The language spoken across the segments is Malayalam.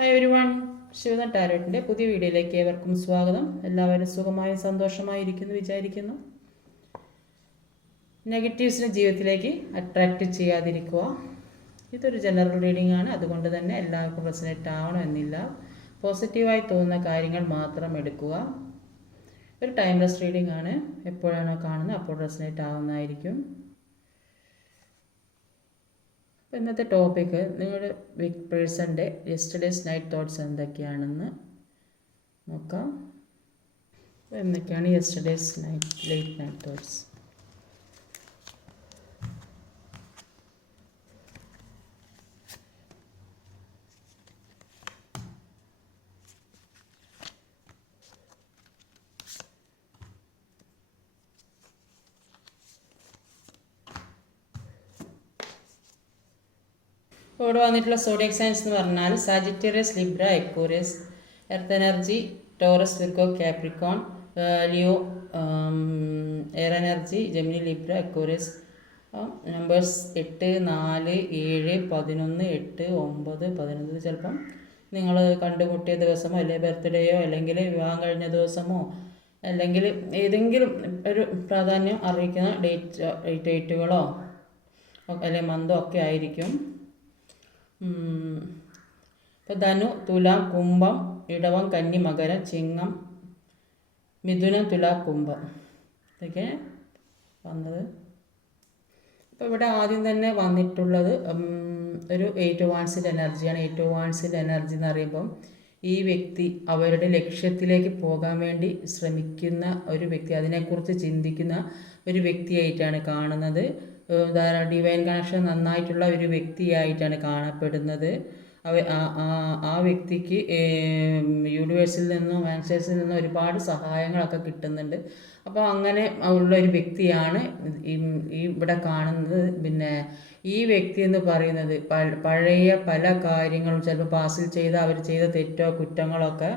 ഹായ് എവരിവൺ, ശിവന ടാരോട്ടിൻ്റെ പുതിയ വീഡിയോയിലേക്ക് ഏവർക്കും സ്വാഗതം. എല്ലാവരും സുഖമായും സന്തോഷമായിരിക്കുന്നു വിചാരിക്കുന്നു. നെഗറ്റീവ്സിനെ ജീവിതത്തിലേക്ക് അട്രാക്റ്റ് ചെയ്യാതിരിക്കുക. ഇതൊരു ജനറൽ റീഡിംഗ് ആണ്, അതുകൊണ്ട് തന്നെ എല്ലാവർക്കും റെസനേറ്റ് ആവണമെന്നില്ല. പോസിറ്റീവായി തോന്നുന്ന കാര്യങ്ങൾ മാത്രം എടുക്കുക. ഒരു ടൈംലെസ് റീഡിംഗ് ആണ്, എപ്പോഴാണോ കാണുന്നത് അപ്പോൾ റെസനേറ്റ് ആവുന്നതായിരിക്കും. ഇന്നത്തെ ടോപ്പിക്ക് നിങ്ങളുടെ ബിഗ് പേഴ്സൻ്റെ യെസ്റ്റർഡേസ് നൈറ്റ് തോട്ട്സ് എന്തൊക്കെയാണെന്ന് നോക്കാം. എന്തൊക്കെയാണ് യെസ്റ്റർഡേസ് ലേറ്റ് നൈറ്റ് തോട്ട്സ്? ഇവിടെ വന്നിട്ടുള്ള സോഡിയക് സയൻസ് എന്ന് പറഞ്ഞാൽ Sagittarius, Libra, Aquarius, earth energy, Taurus, Virgo, Capricorn, Leo, air energy, Gemini, Libra, Aquarius. Numbers 8, 4, 7, 11, 8, 9, 11. ചിലപ്പം നിങ്ങൾ കണ്ടുമുട്ടിയ ദിവസമോ അല്ലെങ്കിൽ ബർത്ത്ഡേയോ അല്ലെങ്കിൽ വിവാഹം കഴിഞ്ഞ ദിവസമോ അല്ലെങ്കിൽ ഏതെങ്കിലും ഒരു പ്രാധാന്യം അറിയിക്കുന്ന ഡേറ്റുകളോ അല്ലെങ്കിൽ മന്തോ ഒക്കെ ആയിരിക്കും. ഇപ്പോൾ ധനു, തുലാം, കുംഭം, ഇടവം, കന്നി, മകരം, ചിങ്ങം, മിഥുനം, തുലാ, കുംഭം ഇതൊക്കെ വന്നത്. അപ്പോൾ ഇവിടെ ആദ്യം തന്നെ വന്നിട്ടുള്ളത് ഒരു 8 of Wands എനർജിയാണ്. 8 of Wands എനർജി എന്ന് പറയുമ്പം ഈ വ്യക്തി അവരുടെ ലക്ഷ്യത്തിലേക്ക് പോകാൻ വേണ്ടി ശ്രമിക്കുന്ന ഒരു വ്യക്തി, അതിനെക്കുറിച്ച് ചിന്തിക്കുന്ന ഒരു വ്യക്തിയായിട്ടാണ് കാണുന്നത്. ഡിവൈൻ കണക്ഷൻ നന്നായിട്ടുള്ള ഒരു വ്യക്തിയായിട്ടാണ് കാണപ്പെടുന്നത്. ആ വ്യക്തിക്ക് യൂണിവേഴ്സിൽ നിന്നും ആൻസേഴ്സിൽ നിന്നും ഒരുപാട് സഹായങ്ങളൊക്കെ കിട്ടുന്നുണ്ട്. അപ്പോൾ അങ്ങനെ ഉള്ള ഒരു വ്യക്തിയാണ് ഇവിടെ കാണുന്നത്. പിന്നെ ഈ വ്യക്തി എന്ന് പറയുന്നത് പഴയ പല കാര്യങ്ങളും ചിലപ്പോൾ പാസ്റ്റിൽ അവർ ചെയ്ത തെറ്റോ കുറ്റങ്ങളൊക്കെ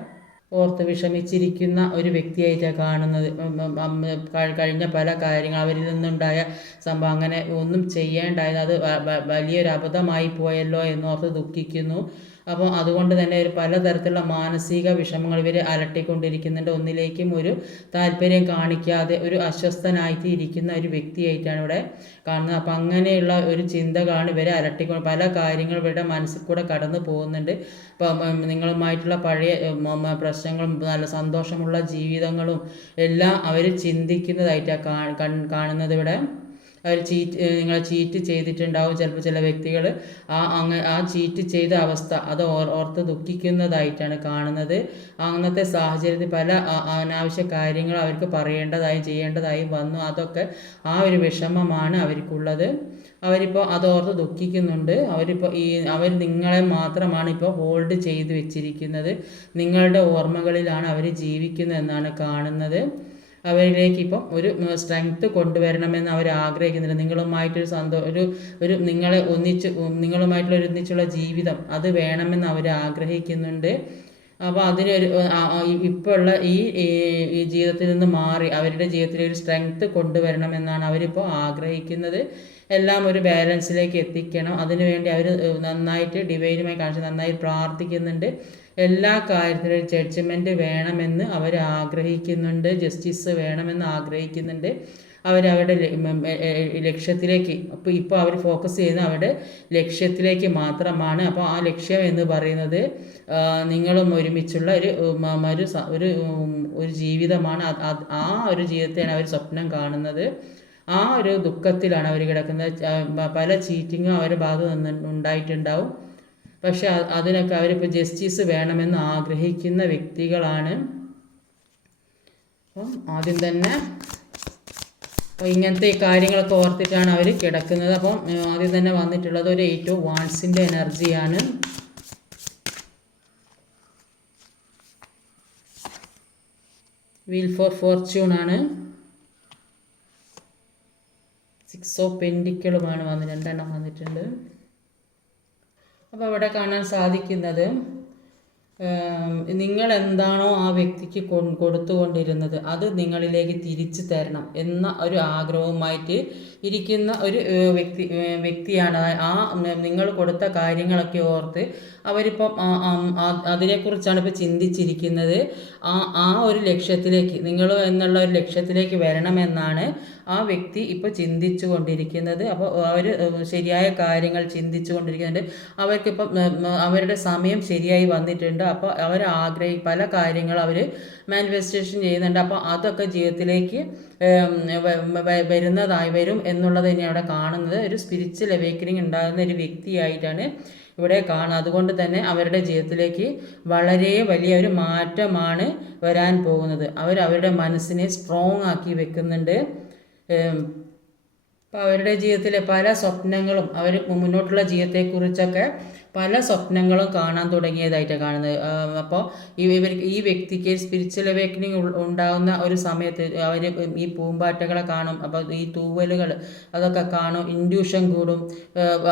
ഓർത്ത് വിഷമിച്ചിരിക്കുന്ന ഒരു വ്യക്തിയായിട്ടാണ് കാണുന്നത്. കഴിഞ്ഞ പല കാര്യങ്ങൾ അവരിൽ നിന്നുണ്ടായ സംഭവം അങ്ങനെ ഒന്നും ചെയ്യേണ്ടായത് അത് വലിയൊരു അബദ്ധമായി പോയല്ലോ എന്നോർത്ത് ദുഃഖിക്കുന്നു. അപ്പോൾ അതുകൊണ്ട് തന്നെ ഒരു പലതരത്തിലുള്ള മാനസിക വിഷമങ്ങൾ ഇവർ അലട്ടിക്കൊണ്ടിരിക്കുന്നുണ്ട്. ഒന്നിലേക്കും ഒരു താല്പര്യം കാണിക്കാതെ ഒരു അസ്വസ്ഥനായിട്ട് ഇരിക്കുന്ന ഒരു വ്യക്തിയായിട്ടാണ് ഇവിടെ കാണുന്നത്. അപ്പം അങ്ങനെയുള്ള ഒരു ചിന്തകളാണ് ഇവരെ അലട്ടിക്കൊണ്ട് പല കാര്യങ്ങളും ഇവരുടെ മനസ്സിൽ കൂടെ കടന്നു പോകുന്നുണ്ട്. ഇപ്പം നിങ്ങളുമായിട്ടുള്ള പഴയ പ്രശ്നങ്ങളും നല്ല സന്തോഷമുള്ള ജീവിതങ്ങളും എല്ലാം അവർ ചിന്തിക്കുന്നതായിട്ടാണ് കാണുന്നത്. ഇവിടെ അവർ നിങ്ങളെ ചീറ്റ് ചെയ്തിട്ടുണ്ടാവും ചിലപ്പോൾ ചില വ്യക്തികൾ. ആ ചീറ്റ് ചെയ്ത അവസ്ഥ അത് ഓർത്ത് ദുഃഖിക്കുന്നതായിട്ടാണ് കാണുന്നത്. അങ്ങനത്തെ സാഹചര്യത്തിൽ പല അനാവശ്യ കാര്യങ്ങൾ അവർക്ക് പറയേണ്ടതായും ചെയ്യേണ്ടതായും വന്നു. അതൊക്കെ ആ ഒരു വിഷമമാണ് അവർക്കുള്ളത്. അവരിപ്പോൾ അതോർത്ത് ദുഃഖിക്കുന്നുണ്ട്. അവർ നിങ്ങളെ മാത്രമാണ് ഇപ്പോൾ ഹോൾഡ് ചെയ്ത് വെച്ചിരിക്കുന്നത്. നിങ്ങളുടെ ഓർമ്മകളിലാണ് അവർ ജീവിക്കുന്നത് എന്നാണ് കാണുന്നത്. അവരിലേക്ക് ഇപ്പം ഒരു സ്ട്രെങ്ത്ത് കൊണ്ടുവരണമെന്ന് അവർ ആഗ്രഹിക്കുന്നുണ്ട്. നിങ്ങളുമായിട്ടൊരു നിങ്ങളുമായിട്ടുള്ള ഒന്നിച്ചുള്ള ജീവിതം അത് വേണമെന്ന് അവർ ആഗ്രഹിക്കുന്നുണ്ട്. അപ്പോൾ അതിനൊരു ഇപ്പോൾ ഉള്ള ഈ ജീവിതത്തിൽ നിന്ന് മാറി അവരുടെ ജീവിതത്തിൽ ഒരു സ്ട്രെങ്ത്ത് കൊണ്ടുവരണമെന്നാണ് അവരിപ്പോൾ ആഗ്രഹിക്കുന്നത്. എല്ലാം ഒരു ബാലൻസിലേക്ക് എത്തിക്കണം. അതിനുവേണ്ടി അവർ നന്നായിട്ട് ഡിവൈനുമായി കാണിച്ച് നന്നായി പ്രാർത്ഥിക്കുന്നുണ്ട്. എല്ലാ കാര്യത്തിലും ജഡ്ജ്മെൻറ്റ് വേണമെന്ന് അവർ ആഗ്രഹിക്കുന്നുണ്ട്. ജസ്റ്റിസ് വേണമെന്ന് ആഗ്രഹിക്കുന്നുണ്ട്. അവരവരുടെ ലക്ഷ്യത്തിലേക്ക് ഇപ്പോൾ അവർ ഫോക്കസ് ചെയ്യുന്ന അവരുടെ ലക്ഷ്യത്തിലേക്ക് മാത്രമാണ്. അപ്പോൾ ആ ലക്ഷ്യം എന്ന് പറയുന്നത് നിങ്ങളും ഒരുമിച്ചുള്ള ഒരു ജീവിതമാണ്. ആ ഒരു ജീവിതത്തെയാണ് അവർ സ്വപ്നം കാണുന്നത്. ആ ഒരു ദുഃഖത്തിലാണ് അവർ കിടക്കുന്നത്. പല ചീറ്റിങ്ങും അവരുടെ ഭാഗത്ത് നിന്ന് ഉണ്ടായിട്ടുണ്ടാവും. പക്ഷെ അതിനൊക്കെ അവരിപ്പോൾ ജസ്റ്റിസ് വേണമെന്ന് ആഗ്രഹിക്കുന്ന വ്യക്തികളാണ്. അപ്പം ആദ്യം തന്നെ ഇങ്ങനത്തെ കാര്യങ്ങളൊക്കെ ഓർത്തിട്ടാണ് അവർ കിടക്കുന്നത്. അപ്പം ആദ്യം തന്നെ വന്നിട്ടുള്ളത് ഒരു 8 of Wands എനർജിയാണ്. വീൽ ഫോർ ഫോർച്യൂൺ ആണ്. 6 of Pentacles രണ്ടെണ്ണം വന്നിട്ടുണ്ട്. അപ്പോൾ ഇവിടെ കാണാൻ സാധിക്കുന്നത് നിങ്ങൾ എന്താണോ ആ വ്യക്തിക്ക് കൊടുത്തുകൊണ്ടിരുന്നത് അത് നിങ്ങളിലേക്ക് തിരിച്ചു തരണം എന്ന ഒരു ആഗ്രഹവുമായിട്ട് ഇരിക്കുന്ന ഒരു വ്യക്തിയാണ്. ആ നിങ്ങൾ കൊടുത്ത കാര്യങ്ങളൊക്കെ ഓർത്ത് അവരിപ്പം അതിനെക്കുറിച്ചാണ് ഇപ്പോൾ ചിന്തിച്ചിരിക്കുന്നത്. ആ ഒരു ലക്ഷ്യത്തിലേക്ക്, നിങ്ങൾ എന്നുള്ള ഒരു ലക്ഷ്യത്തിലേക്ക് വരണമെന്നാണ് ആ വ്യക്തി ഇപ്പോൾ ചിന്തിച്ചു കൊണ്ടിരിക്കുന്നത്. അപ്പോൾ അവർ ശരിയായ കാര്യങ്ങൾ ചിന്തിച്ചു കൊണ്ടിരിക്കുന്നുണ്ട്. അവർക്കിപ്പം അവരുടെ സമയം ശരിയായി വന്നിട്ടുണ്ട്. അപ്പോൾ അവർ പല കാര്യങ്ങൾ അവർ മാനിഫെസ്റ്റേഷൻ ചെയ്യുന്നുണ്ട്. അപ്പോൾ അതൊക്കെ ജീവിതത്തിലേക്ക് വരും എന്നുള്ളത് തന്നെയാണ് അവിടെ കാണുന്നത്. ഒരു സ്പിരിച്വൽ അവേക്കനിങ് ഉണ്ടാകുന്ന ഒരു വ്യക്തിയായിട്ടാണ് ഇവിടെ കാണുക. അതുകൊണ്ട് തന്നെ അവരുടെ ജീവിതത്തിലേക്ക് വളരെ വലിയ ഒരു മാറ്റമാണ് വരാൻ പോകുന്നത്. അവരുടെ മനസ്സിനെ സ്ട്രോങ് ആക്കി വെക്കുന്നുണ്ട്. അപ്പോൾ അവരുടെ ജീവിതത്തിലെ പല സ്വപ്നങ്ങളും അവർ മുന്നോട്ടുള്ള ജീവിതത്തെക്കുറിച്ചൊക്കെ പല സ്വപ്നങ്ങളും കാണാൻ തുടങ്ങിയതായിട്ടാണ് കാണുന്നത്. അപ്പോൾ ഈ വ്യക്തിക്ക് സ്പിരിച്വൽ അവേക്കനിങ് ഉണ്ടാകുന്ന ഒരു സമയത്ത് അവർ ഈ പൂമ്പാറ്റകളെ കാണും. അപ്പോൾ ഈ തൂവലുകൾ അതൊക്കെ കാണും, ഇൻഡ്യൂഷൻ കൂടും.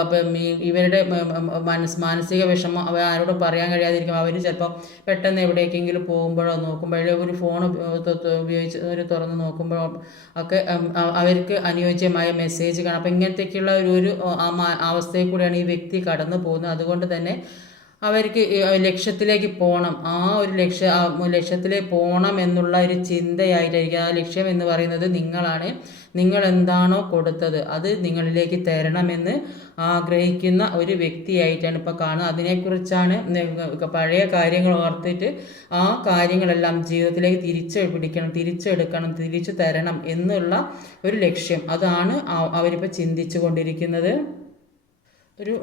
അപ്പം ഇവരുടെ മാനസിക വിഷമം അവർ ആരോടും പറയാൻ കഴിയാതിരിക്കും. അവർ ചിലപ്പോൾ പെട്ടെന്ന് എവിടേക്കെങ്കിലും പോകുമ്പോഴോ നോക്കുമ്പോഴോ ഒരു ഫോൺ ഉപയോഗിച്ച് ഒരു തുറന്ന് നോക്കുമ്പോഴോ ഒക്കെ അവർക്ക് അനുയോജ്യമായ മെസ്സേജ് കാണാം. അപ്പം ഇങ്ങനത്തേക്കുള്ള ഒരു അവസ്ഥയിൽ കൂടെയാണ് ഈ വ്യക്തി കടന്നു പോകുന്നത്. അതുകൊണ്ട് തന്നെ അവർക്ക് ലക്ഷ്യത്തിലേക്ക് പോകണം, ആ ഒരു ലക്ഷ്യത്തിലേക്ക് പോകണം എന്നുള്ള ഒരു ചിന്തയായിട്ടായിരിക്കും. ആ ലക്ഷ്യം എന്ന് പറയുന്നത് നിങ്ങളാണ്. നിങ്ങൾ എന്താണോ കൊടുത്തത് അത് നിങ്ങളിലേക്ക് തരണമെന്ന് ആഗ്രഹിക്കുന്ന ഒരു വ്യക്തിയായിട്ടാണ് ഇപ്പോൾ കാണുന്നത്. അതിനെക്കുറിച്ചാണ് പഴയ കാര്യങ്ങൾ ഓർത്തിട്ട് ആ കാര്യങ്ങളെല്ലാം ജീവിതത്തിലേക്ക് തിരിച്ചെടുക്കണം, തിരിച്ചു തരണം എന്നുള്ള ഒരു ലക്ഷ്യം, അതാണ് അവരിപ്പോൾ ചിന്തിച്ചു കൊണ്ടിരിക്കുന്നത്. ഒരു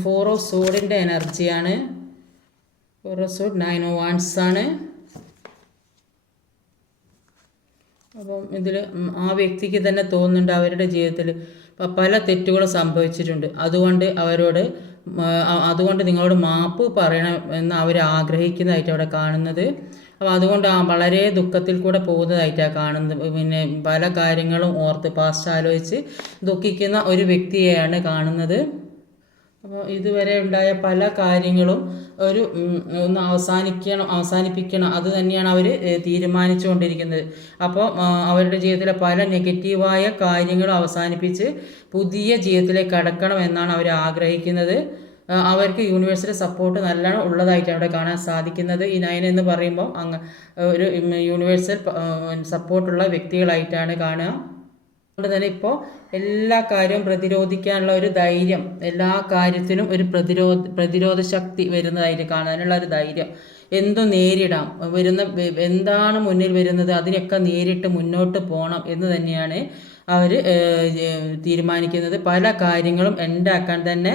4 ഓഫ് സോഡിൻ്റെ എനർജിയാണ്. 4 ഓഫ് സോഡ് 9 ഓഫ് വാൻഡ്സ് ആണ്. അപ്പം ഇതിൽ ആ വ്യക്തിക്ക് തന്നെ തോന്നുന്നുണ്ട് അവരുടെ ജീവിതത്തിൽ പല തെറ്റുകളും സംഭവിച്ചിട്ടുണ്ട്. അതുകൊണ്ട് നിങ്ങളോട് മാപ്പ് പറയണം എന്ന് അവർ ആഗ്രഹിക്കുന്നതായിട്ട് അവിടെ കാണുന്നത്. അപ്പോൾ അതുകൊണ്ട് വളരെ ദുഃഖത്തിൽ കൂടെ പോകുന്നതായിട്ടാണ് കാണുന്നത്. പിന്നെ പല കാര്യങ്ങളും ഓർത്ത് പാസ്റ്റ് ആലോചിച്ച് ദുഃഖിക്കുന്ന ഒരു വ്യക്തിയെയാണ് കാണുന്നത്. അപ്പോൾ ഇതുവരെ ഉണ്ടായ പല കാര്യങ്ങളും ഒന്ന് അവസാനിപ്പിക്കണം, അത് തന്നെയാണ് അവർ തീരുമാനിച്ചു കൊണ്ടിരിക്കുന്നത്. അപ്പോൾ അവരുടെ ജീവിതത്തിലെ പല നെഗറ്റീവായ കാര്യങ്ങളും അവസാനിപ്പിച്ച് പുതിയ ജീവിതത്തിലേക്ക് കടക്കണം എന്നാണ് അവർ ആഗ്രഹിക്കുന്നത്. അവർക്ക് യൂണിവേഴ്സിൻ്റെ സപ്പോർട്ട് നല്ലോണം ഉള്ളതായിട്ടാണ് അവിടെ കാണാൻ സാധിക്കുന്നത്. ഈ 9 എന്ന് പറയുമ്പം ഒരു യൂണിവേഴ്സൽ സപ്പോർട്ടുള്ള വ്യക്തികളായിട്ടാണ് കാണുക. അതുകൊണ്ട് തന്നെ ഇപ്പോൾ എല്ലാ കാര്യവും പ്രതിരോധിക്കാനുള്ള ഒരു ധൈര്യം, എല്ലാ കാര്യത്തിനും ഒരു പ്രതിരോധ ശക്തി വരുന്നതായിട്ട് കാണാനുള്ള ഒരു ധൈര്യം, എന്തും നേരിടാം, എന്താണ് മുന്നിൽ വരുന്നത് അതിനൊക്കെ നേരിട്ട് മുന്നോട്ട് പോകണം എന്ന് തന്നെയാണ് അവർ തീരുമാനിക്കുന്നത്. പല കാര്യങ്ങളും എൻഡാക്കാൻ തന്നെ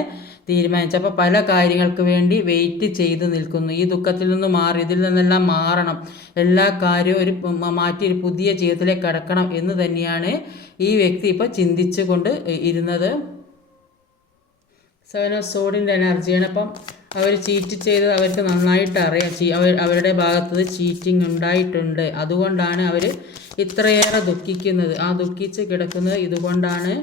തീരുമാനിച്ചപ്പോൾ പല കാര്യങ്ങൾക്ക് വേണ്ടി വെയിറ്റ് ചെയ്ത് നിൽക്കുന്നു. ഈ ദുഃഖത്തിൽ നിന്ന് മാറി ഇതിൽ നിന്നെല്ലാം മാറണം, എല്ലാ കാര്യവും മാറ്റി ഒരു പുതിയ ജീവിതത്തിലേക്ക് കടക്കണം എന്ന് തന്നെയാണ് ഈ വ്യക്തി ഇപ്പോൾ ചിന്തിച്ചു കൊണ്ട് ഇരുന്നത്. 7 ഓഫ് സോഡിൻ്റെ എനർജിയാണ്. അപ്പം അവർ ചീറ്റ് ചെയ്തത് അവർക്ക് നന്നായിട്ട് അറിയാം. അവരുടെ ഭാഗത്ത് ചീറ്റിംഗ് ഉണ്ടായിട്ടുണ്ട്. അതുകൊണ്ടാണ് അവർ ഇത്രയേറെ ദുഃഖിക്കുന്നത്. ആ ദുഃഖിച്ച് കിടക്കുന്നത് ഇതുകൊണ്ടാണ്.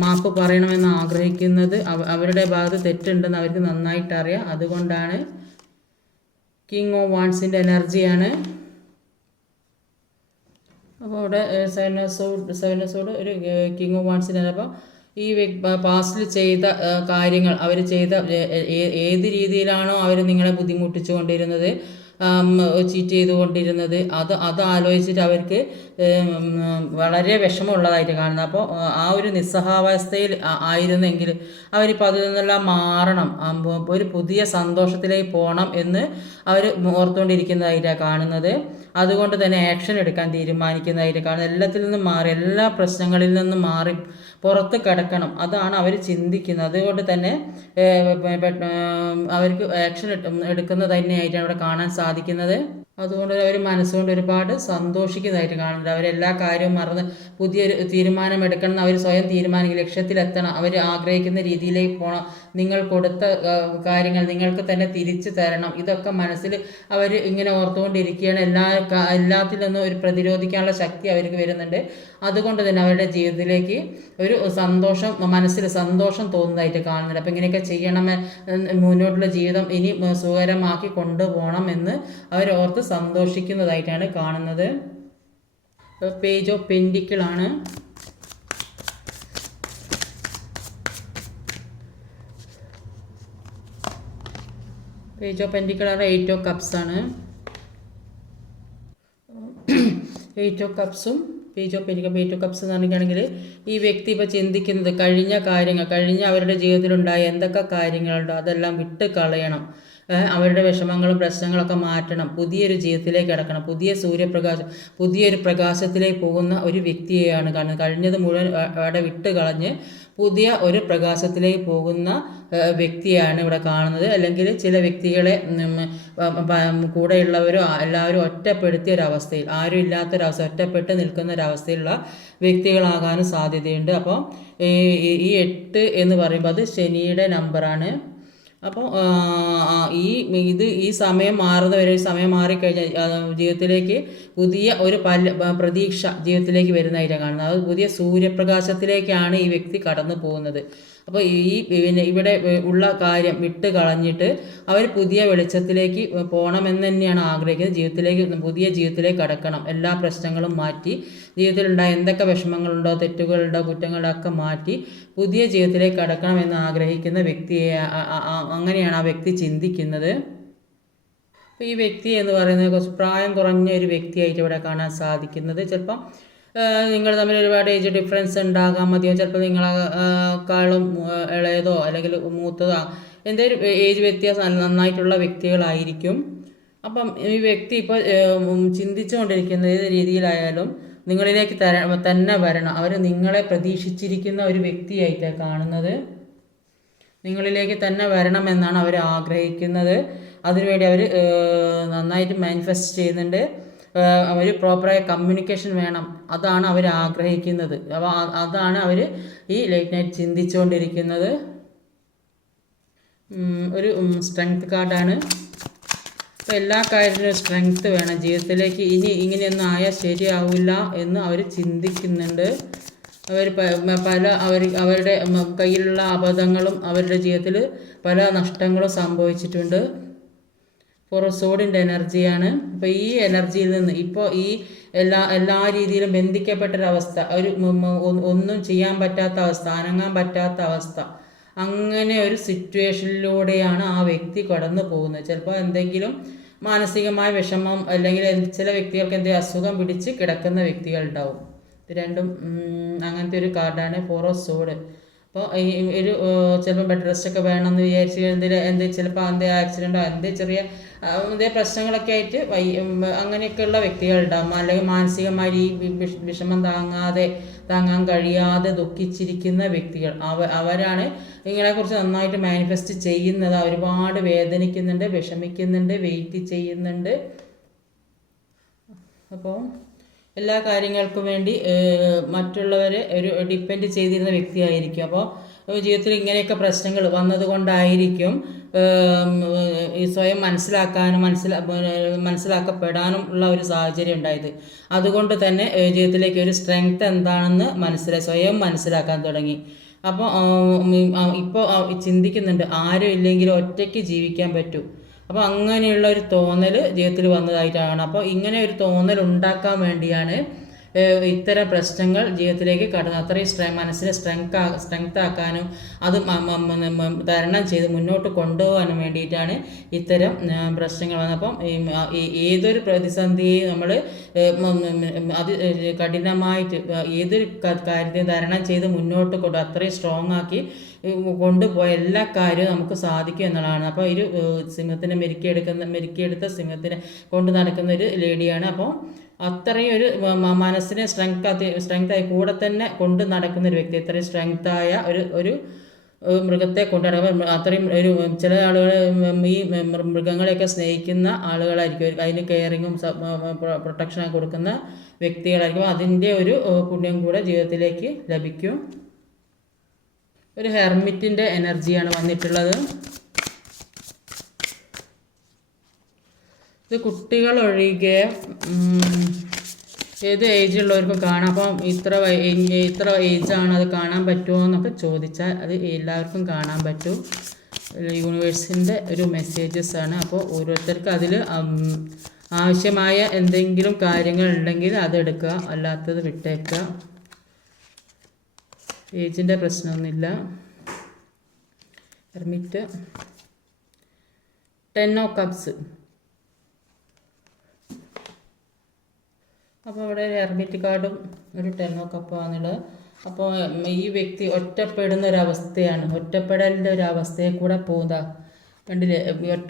മാപ്പ് പറയണമെന്ന് ആഗ്രഹിക്കുന്നത്. അവരുടെ ഭാഗത്ത് തെറ്റുണ്ടെന്ന് അവർക്ക് നന്നായിട്ട് അറിയാം. അതുകൊണ്ടാണ്. കിങ് ഓഫ് വാൻഡ്സിൻ്റെ എനർജിയാണ്. അപ്പോൾ അവിടെ 7 ഓഫ് സോഡ് ഒരു കിങ് ഓഫ് വാൻഡ്സിൻ്റെ. അപ്പോൾ ഈ പാസ്റ്റിൽ ചെയ്ത കാര്യങ്ങൾ അവർ ചെയ്ത ഏത് രീതിയിലാണോ അവർ നിങ്ങളെ ബുദ്ധിമുട്ടിച്ചു കൊണ്ടിരുന്നത്, ചീറ്റ് ചെയ്തുകൊണ്ടിരുന്നത്, അത് ആലോചിച്ചിട്ട് അവർക്ക് വളരെ വിഷമമുള്ളതായിട്ട് കാണുന്നത്. അപ്പോൾ ആ ഒരു നിസ്സഹാവസ്ഥയിൽ ആയിരുന്നെങ്കിൽ അവരിപ്പോൾ അതിൽ നിന്നെല്ലാം മാറണം, ഒരു പുതിയ സന്തോഷത്തിലേക്ക് പോകണം എന്ന് അവർ ഓർത്തുകൊണ്ടിരിക്കുന്നതായിട്ടാണ് കാണുന്നത്. അതുകൊണ്ട് തന്നെ ആക്ഷൻ എടുക്കാൻ തീരുമാനിക്കുന്നതായിട്ട് കാണുന്നത്. എല്ലാത്തിൽ നിന്നും മാറി, എല്ലാ പ്രശ്നങ്ങളിൽ നിന്നും മാറി പുറത്ത് കിടക്കണം, അതാണ് അവർ ചിന്തിക്കുന്നത്. അതുകൊണ്ട് തന്നെ അവർക്ക് ആക്ഷൻ എടുക്കുന്നത് തന്നെയായിട്ടാണ് അവിടെ കാണാൻ സാധിക്കുന്നത്. അതുകൊണ്ട് അവർ മനസ്സുകൊണ്ട് ഒരുപാട് സന്തോഷിക്കുന്നതായിട്ട് കാണുന്നുണ്ട്. അവരെല്ലാ കാര്യവും മറന്ന് പുതിയൊരു തീരുമാനം എടുക്കണം എന്ന് അവർ സ്വയം തീരുമാനിക്കും. ലക്ഷ്യത്തിലെത്തണം, അവർ ആഗ്രഹിക്കുന്ന രീതിയിലേക്ക് പോകണം, നിങ്ങൾ കൊടുത്ത കാര്യങ്ങൾ നിങ്ങൾക്ക് തന്നെ തിരിച്ചു തരണം. ഇതൊക്കെ മനസ്സിൽ അവർ ഇങ്ങനെ ഓർത്തുകൊണ്ടിരിക്കുകയാണ്. എല്ലാത്തിൽ നിന്നും ഒരു പ്രതിരോധിക്കാനുള്ള ശക്തി അവർക്ക് വരുന്നുണ്ട്. അതുകൊണ്ട് തന്നെ അവരുടെ ജീവിതത്തിലേക്ക് ഒരു സന്തോഷം, മനസ്സിൽ സന്തോഷം തോന്നുന്നതായിട്ട് കാണുന്നുണ്ട്. അപ്പം ഇങ്ങനെയൊക്കെ ചെയ്യണം, മുന്നോട്ടുള്ള ജീവിതം ഇനി സുഖകരമാക്കി കൊണ്ടുപോകണം എന്ന് അവരോർത്ത് സന്തോഷിക്കുന്നതായിട്ടാണ് കാണുന്നത്. പേജ് ഓഫ് പെൻഡിക്കിളാണ്. പേജ് ഓഫ് പെൻഡിക്കിളാണ്. 8 ഓഫ് കപ്സ് ആണ്. 8 ഓഫ് കപ്സും page of pentacle. 8 of cups എന്ന് പറഞ്ഞിട്ടുണ്ടെങ്കിൽ ഈ വ്യക്തി ഇപ്പോൾ ചിന്തിക്കുന്നത് കഴിഞ്ഞ അവരുടെ ജീവിതത്തിലുണ്ടായ എന്തൊക്കെ കാര്യങ്ങളുണ്ടോ അതെല്ലാം വിട്ട് കളയണം. അവരുടെ വിഷമങ്ങളും പ്രശ്നങ്ങളൊക്കെ മാറ്റണം. പുതിയൊരു ജീവിതത്തിലേക്ക് കടക്കണം. പുതിയൊരു പ്രകാശത്തിലേക്ക് പോകുന്ന ഒരു വ്യക്തിയെയാണ് കാണുന്നത്. കഴിഞ്ഞത് മുഴുവൻ അവിടെ വിട്ട് കളഞ്ഞ് പുതിയ ഒരു പ്രകാശത്തിലേക്ക് പോകുന്ന വ്യക്തിയാണ് ഇവിടെ കാണുന്നത്. അല്ലെങ്കിൽ ചില വ്യക്തികളെ കൂടെയുള്ളവരോ എല്ലാവരും ഒറ്റപ്പെടുത്തിയ ഒരവസ്ഥയിൽ, ആരും ഇല്ലാത്തൊരവസ്ഥ, ഒറ്റപ്പെട്ട് നിൽക്കുന്ന ഒരവസ്ഥയിലുള്ള വ്യക്തികളാകാനും സാധ്യതയുണ്ട്. അപ്പോൾ ഈ 8 എന്ന് പറയുമ്പോൾ അത് ശനിയുടെ നമ്പറാണ്. അപ്പോൾ ഈ സമയം മാറുന്നവരെ, സമയം മാറിക്കഴിഞ്ഞാൽ ജീവിതത്തിലേക്ക് പുതിയ ഒരു പ്രതീക്ഷ ജീവിതത്തിലേക്ക് വരുന്നതായിട്ടാണ് കാണുന്നത്. അത് പുതിയ സൂര്യപ്രകാശത്തിലേക്കാണ് ഈ വ്യക്തി കടന്നു പോകുന്നത്. അപ്പോൾ ഇവിടെ ഉള്ള കാര്യം വിട്ട് കളഞ്ഞിട്ട് അവർ പുതിയ വെളിച്ചത്തിലേക്ക് പോകണമെന്ന് തന്നെയാണ് ആഗ്രഹിക്കുന്നത്. പുതിയ ജീവിതത്തിലേക്ക് കടക്കണം. എല്ലാ പ്രശ്നങ്ങളും മാറ്റി, ജീവിതത്തിലുണ്ടായ എന്തൊക്കെ വിഷമങ്ങളുണ്ടോ, തെറ്റുകളുണ്ടോ, കുറ്റങ്ങളുണ്ടോ ഒക്കെ മാറ്റി പുതിയ ജീവിതത്തിലേക്ക് കടക്കണം എന്ന് ആഗ്രഹിക്കുന്ന വ്യക്തിയെ, അങ്ങനെയാണ് ആ വ്യക്തി ചിന്തിക്കുന്നത്. അപ്പോൾ ഈ വ്യക്തി എന്ന് പറയുന്നത് കുറച്ച് പ്രായം കുറഞ്ഞ ഒരു വ്യക്തിയായിട്ട് ഇവിടെ കാണാൻ സാധിക്കുന്നത്. ചിലപ്പം നിങ്ങൾ തമ്മിൽ ഒരുപാട് ഏജ് ഡിഫറൻസ് ഉണ്ടാകാൻ മതിയോ, ചിലപ്പോൾ നിങ്ങളെക്കാളും ഇളയതോ അല്ലെങ്കിൽ മൂത്തതോ എന്തെങ്കിലും ഏജ് വ്യത്യാസം നന്നായിട്ടുള്ള വ്യക്തികളായിരിക്കും. അപ്പം ഈ വ്യക്തി ഇപ്പോൾ ചിന്തിച്ചുകൊണ്ടിരിക്കുന്ന ഏത് രീതിയിലായാലും നിങ്ങളിലേക്ക് തന്നെ വരണം. അവർ നിങ്ങളെ പ്രതീക്ഷിച്ചിരിക്കുന്ന ഒരു വ്യക്തിയായിട്ടാണ് കാണുന്നത്. നിങ്ങളിലേക്ക് തന്നെ വരണമെന്നാണ് അവർ ആഗ്രഹിക്കുന്നത്. അതിനുവേണ്ടി അവർ നന്നായിട്ട് മാനിഫെസ്റ്റ് ചെയ്യുന്നുണ്ട്. അവർ പ്രോപ്പറായ കമ്മ്യൂണിക്കേഷൻ വേണം, അതാണ് അവർ ആഗ്രഹിക്കുന്നത്. അപ്പോൾ അതാണ് അവർ ഈ ലേറ്റ് നൈറ്റ് ചിന്തിച്ചുകൊണ്ടിരിക്കുന്നത്. ഒരു സ്ട്രെങ്ത് കാർഡാണ്. അപ്പോൾ എല്ലാ കാര്യത്തിനും സ്ട്രെങ്ത് വേണം ജീവിതത്തിലേക്ക്. ഇങ്ങനെയൊന്നും ആയാൽ ശരിയാവില്ല എന്ന് അവർ ചിന്തിക്കുന്നുണ്ട്. അവരുടെ കയ്യിലുള്ള അബദ്ധങ്ങളും അവരുടെ ജീവിതത്തിൽ പല നഷ്ടങ്ങളും സംഭവിച്ചിട്ടുണ്ട്. ഫോർ സോഡിൻ്റെ എനർജിയാണ്. അപ്പോൾ ഈ എനർജിയിൽ നിന്ന് ഇപ്പോൾ ഈ എല്ലാ രീതിയിലും ബന്ധിക്കപ്പെട്ടൊരവസ്ഥ, ഒന്നും ചെയ്യാൻ പറ്റാത്ത അവസ്ഥ, അനങ്ങാൻ പറ്റാത്ത അവസ്ഥ, അങ്ങനെ ഒരു സിറ്റുവേഷനിലൂടെയാണ് ആ വ്യക്തി കടന്നു പോകുന്നത്. ചിലപ്പോൾ എന്തെങ്കിലും മാനസികമായ വിഷമം, അല്ലെങ്കിൽ ചില വ്യക്തികൾക്ക് എന്തെങ്കിലും അസുഖം പിടിച്ച് കിടക്കുന്ന വ്യക്തികളുണ്ടാവും. ഇത് രണ്ടും അങ്ങനത്തെ ഒരു കാർഡാണ് ഫോർ ഓഫ് സോഡ്. അപ്പോൾ ഒരു ചിലപ്പോൾ ബെഡ് റെസ്റ്റ് ഒക്കെ വേണമെന്ന് വിചാരിച്ച് എന്തെങ്കിലും ചിലപ്പോൾ എന്തെങ്കിലും ആക്സിഡൻറ്റോ ചെറിയ പ്രശ്നങ്ങളൊക്കെ ആയിട്ട് അങ്ങനെയൊക്കെയുള്ള വ്യക്തികളുണ്ടാകും. അല്ലെങ്കിൽ മാനസികമായി ഈ വിഷമം താങ്ങാൻ കഴിയാതെ ദുഃഖിച്ചിരിക്കുന്ന വ്യക്തികൾ, അവരാണ് ഇതിനെക്കുറിച്ച് നന്നായിട്ട് മാനിഫെസ്റ്റ് ചെയ്യുന്നത്. ഒരുപാട് വേദനിക്കുന്നുണ്ട്, വിഷമിക്കുന്നുണ്ട്, വെയിറ്റ് ചെയ്യുന്നുണ്ട്. അപ്പോൾ എല്ലാ കാര്യങ്ങൾക്കും വേണ്ടി മറ്റുള്ളവരെ ഡിപ്പെൻഡ് ചെയ്തിരുന്ന വ്യക്തിയായിരിക്കും. അപ്പോൾ ജീവിതത്തിൽ ഇങ്ങനെയൊക്കെ പ്രശ്നങ്ങൾ വന്നതുകൊണ്ടായിരിക്കും സ്വയം മനസ്സിലാക്കാനും മനസ്സിലാക്കപ്പെടാനും ഉള്ള ഒരു സാഹചര്യം ഉണ്ടായത്. അതുകൊണ്ട് തന്നെ ജീവിതത്തിലേക്ക് ഒരു സ്ട്രെങ്ത് എന്താണെന്ന് സ്വയം മനസ്സിലാക്കാൻ തുടങ്ങി. അപ്പോൾ ഇപ്പോൾ ചിന്തിക്കുന്നുണ്ട്, ആരും ഇല്ലെങ്കിലും ഒറ്റയ്ക്ക് ജീവിക്കാൻ പറ്റൂ. അപ്പോൾ അങ്ങനെയുള്ള ഒരു തോന്നൽ ജീവിതത്തിൽ വന്നതായിട്ടാണ്. അപ്പോൾ ഇങ്ങനെ ഒരു തോന്നൽ ഉണ്ടാക്കാൻ വേണ്ടിയാണ് ഇത്തരം പ്രശ്നങ്ങൾ ജീവിതത്തിലേക്ക് കടന്നു. അത്രയും മനസ്സിനെ സ്ട്രെങ്ത് ആക്കാനും അത് തരണം ചെയ്ത് മുന്നോട്ട് കൊണ്ടുപോകാനും വേണ്ടിയിട്ടാണ് ഇത്തരം പ്രശ്നങ്ങൾ വന്നത്. അപ്പം ഏതൊരു പ്രതിസന്ധിയെയും നമ്മൾ കഠിനമായിട്ട് ഏതൊരു കാര്യത്തെയും തരണം ചെയ്ത് മുന്നോട്ട് അത്രയും സ്ട്രോങ് ആക്കി കൊണ്ടുപോയ എല്ലാ കാര്യവും നമുക്ക് സാധിക്കും എന്നുള്ളതാണ്. അപ്പോൾ ഒരു സിംഹത്തിനെ മെരുക്കിയെടുത്ത സിംഹത്തിനെ കൊണ്ട് നടക്കുന്ന ഒരു ലേഡിയാണ്. അപ്പോൾ അത്രയും ഒരു മനസ്സിനെ സ്ട്രെങ്തായി കൂടെ തന്നെ കൊണ്ട് നടക്കുന്ന ഒരു വ്യക്തി, അത്രയും സ്ട്രെങ്തായ ഒരു മൃഗത്തെ കൊണ്ട് നടക്കുമ്പോൾ അത്രയും ചില ആളുകൾ ഈ മൃഗങ്ങളെയൊക്കെ സ്നേഹിക്കുന്ന ആളുകളായിരിക്കും, അതിന് കെയറിങ്ങും പ്രൊട്ടക്ഷനൊക്കെ കൊടുക്കുന്ന വ്യക്തികളായിരിക്കും. അതിൻ്റെ ഒരു പുണ്യം കൂടെ ജീവിതത്തിലേക്ക് ലഭിക്കും. ഒരു ഹെർമിറ്റിൻ്റെ എനർജിയാണ് വന്നിട്ടുള്ളത്. ഇത് കുട്ടികളൊഴികെ ഏത് ഏജുള്ളവർക്കും കാണാം. അപ്പം ഇത്ര ഏജാണ്, അത് കാണാൻ പറ്റുമോ എന്നൊക്കെ ചോദിച്ചാൽ അത് എല്ലാവർക്കും കാണാൻ പറ്റും. യൂണിവേഴ്സിൻ്റെ ഒരു മെസ്സേജസ് ആണ്. അപ്പോൾ ഓരോരുത്തർക്ക് അതിൽ ആവശ്യമായ എന്തെങ്കിലും കാര്യങ്ങൾ ഉണ്ടെങ്കിൽ അതെടുക്കുക, അല്ലാത്തത് വിട്ടേക്കുക. ഏജിൻ്റെ പ്രശ്നമൊന്നുമില്ല. Hermit, 10 of cups. അപ്പോൾ ഇവിടെ ഒരു ഹെർമിറ്റ് കാർഡും ഒരു 10 ഓഫ് കപ്പാണുള്ളത്. അപ്പോൾ ഈ വ്യക്തി ഒറ്റപ്പെടുന്ന ഒരവസ്ഥയാണ്, ഒറ്റപ്പെടലിൻ്റെ ഒരു അവസ്ഥയെ കൂടെ പോകുന്നതാ. കണ്ടില്ലേ,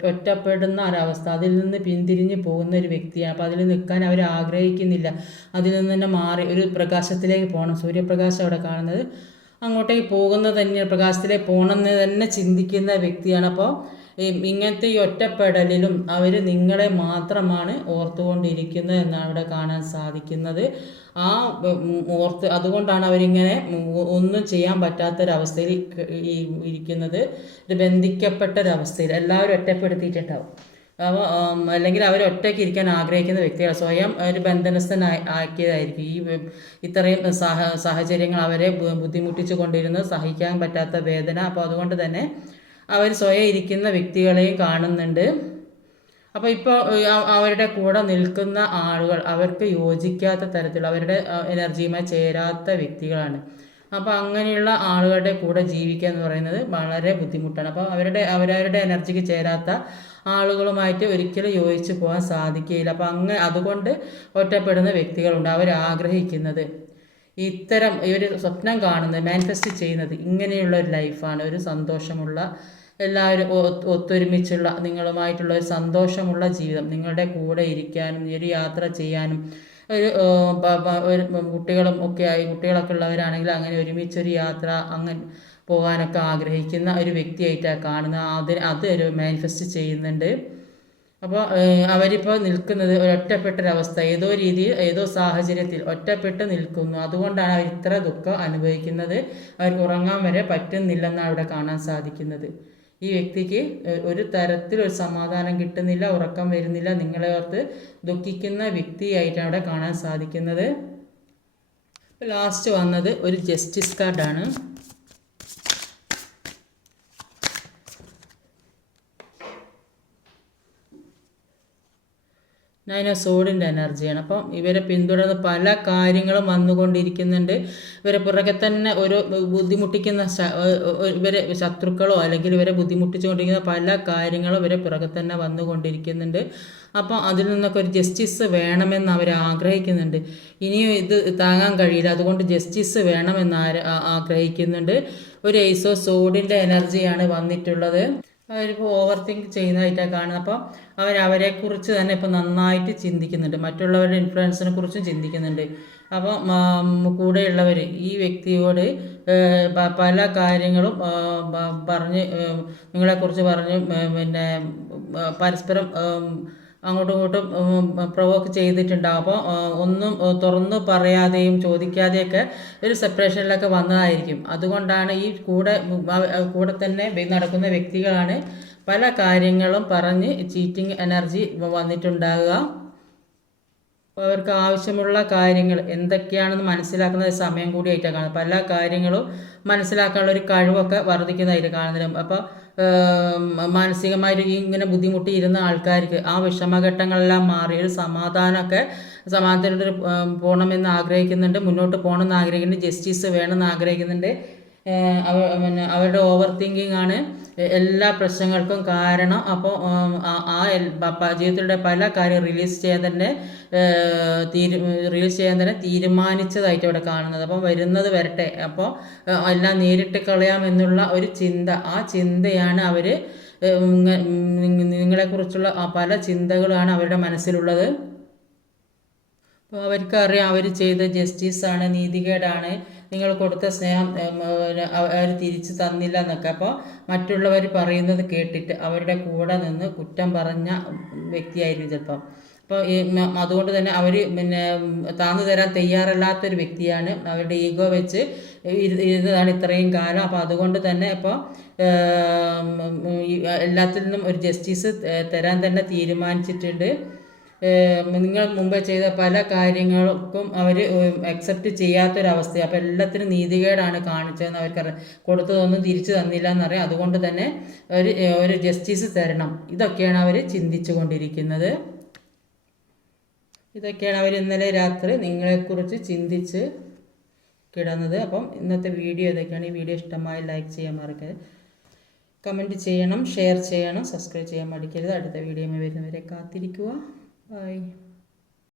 ഒറ്റപ്പെടുന്ന ഒരവസ്ഥ, അതിൽ നിന്ന് പിന്തിരിഞ്ഞ് പോകുന്ന ഒരു വ്യക്തിയാണ്. അപ്പോൾ അതിൽ നിൽക്കാൻ അവർ ആഗ്രഹിക്കുന്നില്ല. അതിൽ നിന്ന് തന്നെ മാറി ഒരു പ്രകാശത്തിലേക്ക് പോകണം. സൂര്യപ്രകാശം അവിടെ കാണുന്നത്, അങ്ങോട്ടേക്ക് പോകുന്നത് തന്നെ, പ്രകാശത്തിലേക്ക് പോകണമെന്ന് തന്നെ ചിന്തിക്കുന്ന വ്യക്തിയാണ്. അപ്പോൾ ഇങ്ങനത്തെ ഈ ഒറ്റപ്പെടലിലും അവർ നിങ്ങളെ മാത്രമാണ് ഓർത്തുകൊണ്ടിരിക്കുന്നത് എന്നാണ് ഇവിടെ കാണാൻ സാധിക്കുന്നത്. അതുകൊണ്ടാണ് അവരിങ്ങനെ ഒന്നും ചെയ്യാൻ പറ്റാത്തൊരവസ്ഥയിൽ ഇരിക്കുന്നത്. ഒരു ബന്ധിക്കപ്പെട്ടൊരവസ്ഥയിൽ എല്ലാവരും ഒറ്റപ്പെടുത്തിയിട്ടുണ്ടാവും. അപ്പോൾ അല്ലെങ്കിൽ അവർ ഒറ്റയ്ക്ക് ഇരിക്കാൻ ആഗ്രഹിക്കുന്ന വ്യക്തികൾ സ്വയം ഒരു ബന്ധനസ്ഥനാക്കിയതായിരിക്കും. ഇത്രയും സാഹചര്യങ്ങൾ അവരെ ബുദ്ധിമുട്ടിച്ചു കൊണ്ടിരുന്നത്, സഹിക്കാൻ പറ്റാത്ത വേദന. അപ്പോൾ അതുകൊണ്ട് തന്നെ അവർ സ്വയം ഇരിക്കുന്ന വ്യക്തികളെയും കാണുന്നുണ്ട്. അപ്പോൾ ഇപ്പോൾ അവരുടെ കൂടെ നിൽക്കുന്ന ആളുകൾ അവർക്ക് യോജിക്കാത്ത തരത്തിൽ അവരുടെ എനർജിയുമായി ചേരാത്ത വ്യക്തികളാണ്. അപ്പോൾ അങ്ങനെയുള്ള ആളുകളുടെ കൂടെ ജീവിക്കുക എന്ന് പറയുന്നത് വളരെ ബുദ്ധിമുട്ടാണ്. അപ്പോൾ അവരവരുടെ എനർജിക്ക് ചേരാത്ത ആളുകളുമായിട്ട് ഒരിക്കലും യോജിച്ച് പോകാൻ സാധിക്കുകയില്ല. അപ്പോൾ അതുകൊണ്ട് ഒറ്റപ്പെടുന്ന വ്യക്തികളുണ്ട്. അവരാഗ്രഹിക്കുന്നത് ഇത്തരം ഒരു സ്വപ്നം കാണുന്നത്, മാനിഫെസ്റ്റ് ചെയ്യുന്നത് ഇങ്ങനെയുള്ള ഒരു ലൈഫാണ്. ഒരു സന്തോഷമുള്ള, എല്ലാവരും ഒത്തൊരുമിച്ചുള്ള, നിങ്ങളുമായിട്ടുള്ള ഒരു സന്തോഷമുള്ള ജീവിതം, നിങ്ങളുടെ കൂടെ ഇരിക്കാനും ഒരു യാത്ര ചെയ്യാനും, ഒരു കുട്ടികളൊക്കെ ഉള്ളവരാണെങ്കിൽ അങ്ങനെ ഒരുമിച്ചൊരു യാത്ര അങ്ങനെ പോകാനൊക്കെ ആഗ്രഹിക്കുന്ന ഒരു വ്യക്തിയായിട്ടാണ് കാണുന്നത്. അതൊരു മാനിഫെസ്റ്റ് ചെയ്യുന്നുണ്ട്. അപ്പോൾ അവരിപ്പോൾ നിൽക്കുന്നത് ഒറ്റപ്പെട്ടൊരവസ്ഥ, ഏതോ സാഹചര്യത്തിൽ ഒറ്റപ്പെട്ട് നിൽക്കുന്നു. അതുകൊണ്ടാണ് അവർ ഇത്ര ദുഃഖം അനുഭവിക്കുന്നത്. അവർക്ക് ഉറങ്ങാൻ വരെ പറ്റുന്നില്ലെന്നാണ് അവിടെ കാണാൻ സാധിക്കുന്നത്. ഈ വ്യക്തിക്ക് ഒരു തരത്തിലൊരു സമാധാനം കിട്ടുന്നില്ല, ഉറക്കം വരുന്നില്ല, നിങ്ങളെ ഓർത്ത് ദുഃഖിക്കുന്ന വ്യക്തിയായിട്ടാണ് അവിടെ കാണാൻ സാധിക്കുന്നത്. ലാസ്റ്റ് വന്നത് ഒരു ജസ്റ്റിസ് കാർഡാണ്. സോഡിൻ്റെ എനർജിയാണ്. അപ്പം ഇവരെ പിന്തുടർന്ന് പല കാര്യങ്ങളും വന്നുകൊണ്ടിരിക്കുന്നുണ്ട്. ഇവരെ പുറകെ തന്നെ ഒരു ബുദ്ധിമുട്ടിക്കുന്ന ഇവരെ ശത്രുക്കളോ അല്ലെങ്കിൽ ഇവരെ ബുദ്ധിമുട്ടിച്ചുകൊണ്ടിരിക്കുന്ന പല കാര്യങ്ങളും ഇവരെ പുറകെ തന്നെ വന്നുകൊണ്ടിരിക്കുന്നുണ്ട്. അപ്പം അതിൽ നിന്നൊക്കെ ഒരു ജസ്റ്റിസ് വേണമെന്ന് അവർ ആഗ്രഹിക്കുന്നുണ്ട്. ഇനിയും ഇത് താങ്ങാൻ കഴിയില്ല, അതുകൊണ്ട് ജസ്റ്റിസ് വേണമെന്ന് ആഗ്രഹിക്കുന്നുണ്ട്. ഒരു ഏസ് ഓഫ് സോഡിൻ്റെ എനർജിയാണ് വന്നിട്ടുള്ളത്. അവരിപ്പോൾ ഓവർ തിങ്ക് ചെയ്യുന്നതായിട്ടാണ് കാണുന്നത്. അപ്പോൾ അവരെക്കുറിച്ച് തന്നെ ഇപ്പോൾ നന്നായിട്ട് ചിന്തിക്കുന്നുണ്ട്, മറ്റുള്ളവരുടെ ഇൻഫ്ലുവൻസിനെ കുറിച്ചും ചിന്തിക്കുന്നുണ്ട്. അപ്പോൾ കൂടെയുള്ളവർ ഈ വ്യക്തിയോട് പല കാര്യങ്ങളും നിങ്ങളെക്കുറിച്ച് പറഞ്ഞ് പിന്നെ പരസ്പരം അങ്ങോട്ടും ഇങ്ങോട്ടും പ്രൊവോക്ക് ചെയ്തിട്ടുണ്ടാകും. അപ്പോൾ ഒന്നും തുറന്നു പറയാതെയും ചോദിക്കാതെയൊക്കെ ഒരു സെപ്പറേഷനിലൊക്കെ വന്നതായിരിക്കും. അതുകൊണ്ടാണ് ഈ കൂടെ തന്നെ നടക്കുന്ന വ്യക്തികളാണ് പല കാര്യങ്ങളും പറഞ്ഞ് ചീറ്റിംഗ് എനർജി വന്നിട്ടുണ്ടാകുക. അവർക്ക് ആവശ്യമുള്ള കാര്യങ്ങൾ എന്തൊക്കെയാണെന്ന് മനസ്സിലാക്കുന്ന സമയം കൂടിയായിട്ടാണ് കാണുന്നത്. പല കാര്യങ്ങളും മനസ്സിലാക്കാനുള്ള ഒരു കഴിവൊക്കെ വർദ്ധിക്കുന്നതായിട്ട് കാണുന്നതിനും. അപ്പോൾ മാനസികമായിട്ട് ഇങ്ങനെ ബുദ്ധിമുട്ടിയിരുന്ന ആൾക്കാർക്ക് ആ വിഷമഘട്ടങ്ങളെല്ലാം മാറി ഒരു സമാധാനത്തിലൊരു പോകണമെന്ന് ആഗ്രഹിക്കുന്നുണ്ട്, മുന്നോട്ട് പോകണമെന്ന് ആഗ്രഹിക്കുന്നുണ്ട്, ജസ്റ്റിസ് വേണമെന്ന് ആഗ്രഹിക്കുന്നുണ്ട്. അവരുടെ ഓവർ തിങ്കിങ് ആണ് എല്ലാ പ്രശ്നങ്ങൾക്കും കാരണം. അപ്പോൾ ജീവിതത്തിലുള്ള പല കാര്യം റിലീസ് ചെയ്യാൻ തന്നെ തീരുമാനിച്ചതായിട്ട് ഇവിടെ കാണുന്നത്. അപ്പം വരുന്നത് വരട്ടെ, അപ്പോൾ എല്ലാം നേരിട്ട് കളയാമെന്നുള്ള ഒരു ചിന്ത, ആ ചിന്തയാണ് അവർ നിങ്ങളെക്കുറിച്ചുള്ള പല ചിന്തകളാണ് അവരുടെ മനസ്സിലുള്ളത്. അപ്പോൾ അവർക്കറിയാം അവർ ചെയ്ത ജസ്റ്റിസാണ്, നീതികേടാണ്, നിങ്ങൾ കൊടുത്ത സ്നേഹം അവർ തിരിച്ചു തന്നില്ല എന്നൊക്കെ. അപ്പോൾ മറ്റുള്ളവർ പറയുന്നത് കേട്ടിട്ട് അവരുടെ കൂടെ നിന്ന് കുറ്റം പറഞ്ഞ വ്യക്തിയായിരിക്കും ചിലപ്പം. അപ്പോൾ അതുകൊണ്ട് തന്നെ അവർ പിന്നെ താന്നു തരാൻ തയ്യാറല്ലാത്തൊരു വ്യക്തിയാണ്. അവരുടെ ഈഗോ വെച്ച് ഇരുന്നതാണ് ഇത്രയും കാലം. അപ്പോൾ അതുകൊണ്ട് തന്നെ ഇപ്പോൾ എല്ലാത്തിൽ നിന്നും ഒരു ജസ്റ്റിസ് തരാൻ തന്നെ തീരുമാനിച്ചിട്ടുണ്ട്. നിങ്ങൾ മുമ്പ് ചെയ്ത പല കാര്യങ്ങൾക്കും അവർ അക്സെപ്റ്റ് ചെയ്യാത്തൊരവസ്ഥയാണ്. അപ്പോൾ എല്ലാത്തിനും നീതികേടാണ് കാണിച്ചതെന്ന് അവർക്ക് കൊടുത്തതൊന്നും തിരിച്ചു തന്നില്ല എന്നറിയാം. അതുകൊണ്ട് തന്നെ ഒരു ജസ്റ്റിസ് തരണം. ഇതൊക്കെയാണ് അവർ ചിന്തിച്ചു കൊണ്ടിരിക്കുന്നത്. ഇതൊക്കെയാണ് അവർ ഇന്നലെ രാത്രി നിങ്ങളെക്കുറിച്ച് ചിന്തിച്ച് കിടന്നത്. അപ്പം ഇന്നത്തെ വീഡിയോ ഇതൊക്കെയാണ്. ഈ വീഡിയോ ഇഷ്ടമായി ലൈക്ക് ചെയ്യാൻ മറക്കരുത്, കമൻറ്റ് ചെയ്യണം, ഷെയർ ചെയ്യണം, സബ്സ്ക്രൈബ് ചെയ്യാൻ മടിക്കരുത്. അടുത്ത വീഡിയോയിൽ വരുന്നവരെ കാത്തിരിക്കുക. ബൈ.